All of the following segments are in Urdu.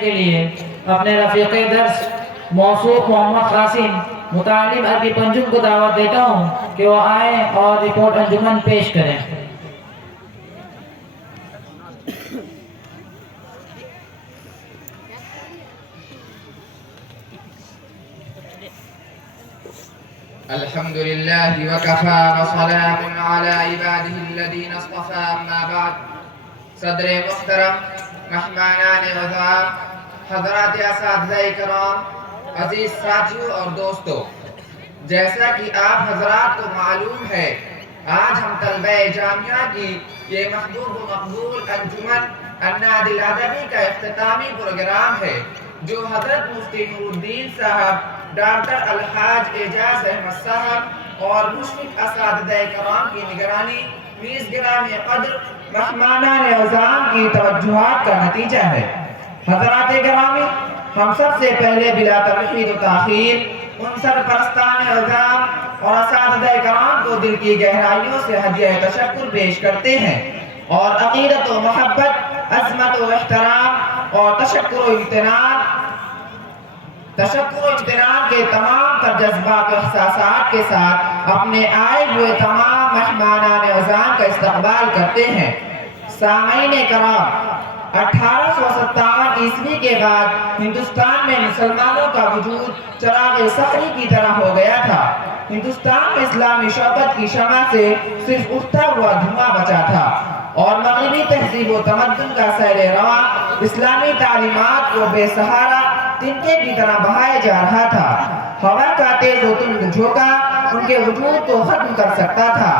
کے لیے اپنے رفیق درس موصوف محمد قاسم متعلم عربی پنجم کو دعوت دیتا ہوں کہ وہ آئیں اور رپورٹ انجمن پیش کریں۔ الحمدللہ وکفا وسلام علی عبادہ الذین اصطفى اما بعد۔ صدر محترم، مہمانان عزام، حضرات اساتذہ کرام، عزیز ساتھیوں اور دوستوں، جیسا کہ آپ حضرات کو معلوم ہے، آج ہم طلبہ جامعہ کی یہ محبوب و مقبول انجمن النادی الادبی کا اختتامی پروگرام ہے، جو حضرت مفتی نور الدین صاحب، ڈاکٹر الحاج اعجاز احمد صاحب اور مشرف اساتذہ کرام کی نگرانی، میز گرامی قدر مہمانان عزام کی توجہات کا نتیجہ ہے۔ حضرات گرامی، ہم سب سے پہلے بلا تردید و تاخیر ان سرپرستان عزام اور اساتذہ کرام کو دل کی گہرائیوں سے ہدیہ تشکر پیش کرتے ہیں اور عقیدت و محبت، عظمت و احترام اور تشکر و امتنان کے تمام تر جذبات و احساسات کے ساتھ اپنے آئے ہوئے تمام مہمانان عزام کا استقبال کرتے ہیں۔ سامعین کرام، 1857 عیسوی کے بعد ہندوستان میں مسلمانوں کا وجود چراغ سحری کی طرح ہو گیا تھا۔ ہندوستان میں اسلامی شوقت کی شمع سے صرف اٹھتا ہوا دھواں بچا تھا اور مغربی تہذیب و تمدن کا سیل رواں اسلامی تعلیمات کو بے سہارا تنکے کی طرح بہایا جا رہا تھا۔ ہوا کا تیز و تند جھونکا ان کے وجود کو ختم کر سکتا تھا،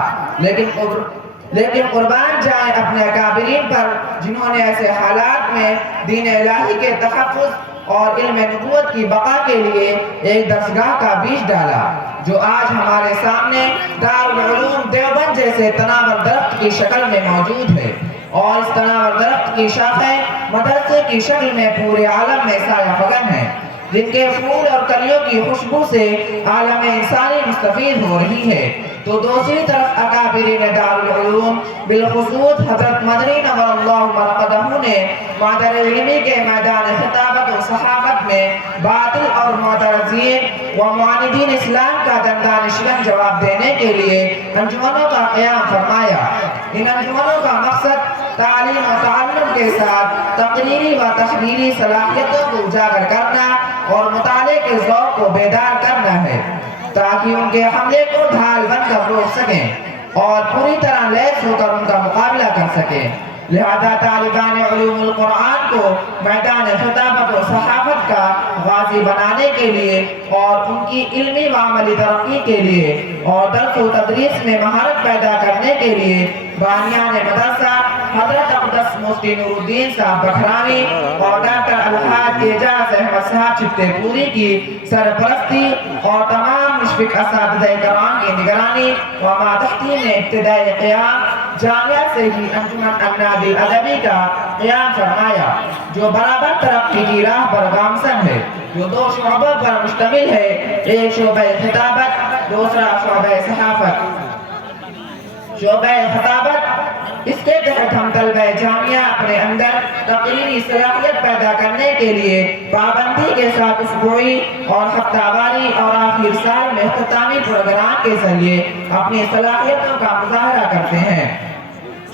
لیکن قربان جائیں اپنے اکابرین پر، جنہوں نے ایسے حالات میں دین الہی کے تحفظ اور علم نبوت کی بقا کے لیے ایک درسگاہ کا بیج ڈالا، جو آج ہمارے سامنے دارالعلوم دیوبند جیسے تناور درخت کی شکل میں موجود ہے، اور اس تناور درخت کی شاخیں مدرسے کی شکل میں پورے عالم میں سایہ فگن ہیں، جن کے پھول اور کلیوں کی خوشبو سے عالم انسانی مستفید ہو رہی ہے۔ تو دوسری طرف اکابرین دارالعلوم، بالخصوص حضرت مدنی نور اللہ مرقدہ نے مادر علمی کے میدان خطابت و صحافت میں باطل اور معترضین و معاندین اسلام کا دندان شکن جواب دینے کے لیے انجمنوں کا قیام فرمایا۔ ان انجمنوں کا مقصد تعلیم و تعلم کے ساتھ تقریری و تحریری صلاحیتوں کو اجاگر کرنا اور مطالعے کے ذوق کو بیدار کرنا ہے، تاکہ ان کے حملے کو ڈھال بن کر روک سکیں اور پوری طرح لیس ہو کر ان کا مقابلہ کر سکیں۔ لہذا طالبان علوم القرآن کو میدان خطابت و صحافت کا غازی بنانے کے لیے اور ان کی علمی و عملی ترقی کے لیے اور درس و تدریس میں مہارت پیدا کرنے کے لیے بانیان مدرسہ حضرت اقدس مفتی نور الدین صاحب بکھراوی اور ڈاکٹر الحاج اعجاز احمد صاحب چپتے پوری کی سرپرستی اور تمام مشفق اساتذہ کرام کی نگرانی و ماتحتین ابتدائی قیام جامعہ سے ہی انجمن النادی الادبی کا قیام فرمایا، جو برابر ترقی کی راہ پر گامزن ہے، جو دو شعبوں پر مشتمل ہے، ایک شعبہ خطابت، دوسرا شعبہ صحافت۔ شعبہ خطابت، اس کے تحت ہم طلبہ جامعہ اپنے اندر تقریری صلاحیت پیدا کرنے کے لیے پابندی کے ساتھ اسبوعی اور ہفتہ واری اور آخر سال میں اختتامی پروگرام کے ذریعے اپنی صلاحیتوں کا مظاہرہ کرتے ہیں۔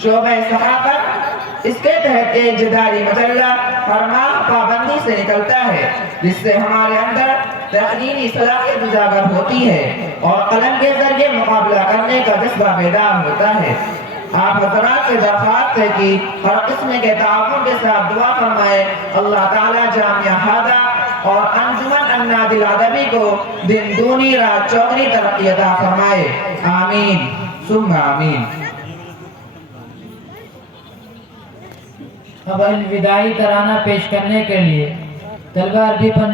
شعبہ صحافت، اس کے تحت ایک جداری مجلہ ہر ماہ پابندی سے نکلتا ہے، جس سے ہمارے اندر تحریری صلاحیت اجاگر ہوتی ہے اور قلم کے ذریعے مقابلہ کرنے کا جذبہ بیدار ہوتا ہے۔ آپ حضرات سے درخواست ہے کہ ہر قسم کے تعاون کے ساتھ دعا فرمائے، اللہ تعالیٰ جامعہ ہادہ اور انجمن النادی الادبی کو دن دونی رات چوگنی ترقی عطا فرمائے، آمین ثم آمین۔ اب الوداعی ترانہ پیش کرنے کے لیے طلبہ عربی پنجم